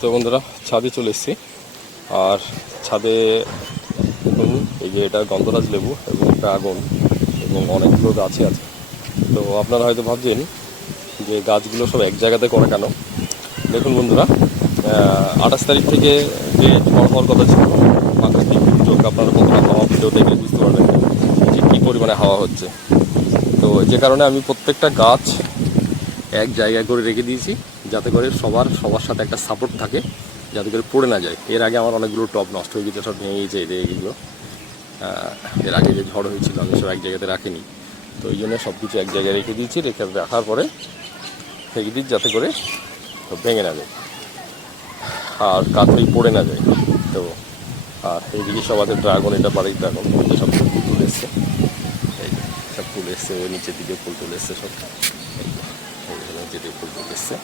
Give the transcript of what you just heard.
তো বন্ধুরা ছাদে চলে এসেছি। আর ছাদে দেখুন এই যে এটা গন্ধরাজ লেবু এবং ড্রাগন এবং অনেকগুলো গাছই আছে। তো আপনারা হয়তো ভাবছেন যে গাছগুলো সব এক জায়গাতে করে কেন। দেখুন বন্ধুরা, 28 তারিখ থেকে যে ঝড় হওয়ার কথা ছিল প্রাকৃতিক দুর্যোগ, আপনারা বন্ধুরা হাওয়া ভিডিও দেখলে বুঝতে পারবেন যে কী পরিমাণে হাওয়া হচ্ছে। তো যে কারণে আমি প্রত্যেকটা গাছ এক জায়গায় করে রেখে দিয়েছি, যাতে করে সবার সাথে একটা সাপোর্ট থাকে, যাতে করে পড়ে না যায়। এর আগে আমার অনেকগুলো টব নষ্ট হয়ে গেছে, সব ভেঙে গেছে এগুলো। এর আগে যে ঝড় হয়েছিল আমি সব এক জায়গাতে রাখিনি, তো এই জন্য সব কিছু এক জায়গায় রেখে দিয়েছি। রাখার পরে রেখে দিচ্ছি যাতে করে ভেঙে না যায় আর কাঠই পড়ে না যায়। তো আর এইদিকে সব আছে ড্রাগন, এটা বাড়ির ড্রাগন, সব ফুল তুলে এসছে, এই সব ফুল এসছে, ওই নিচের দিকে ফুল তুলে এসছে সব, এই নিচের দিকে ফুল তুলে এসছে।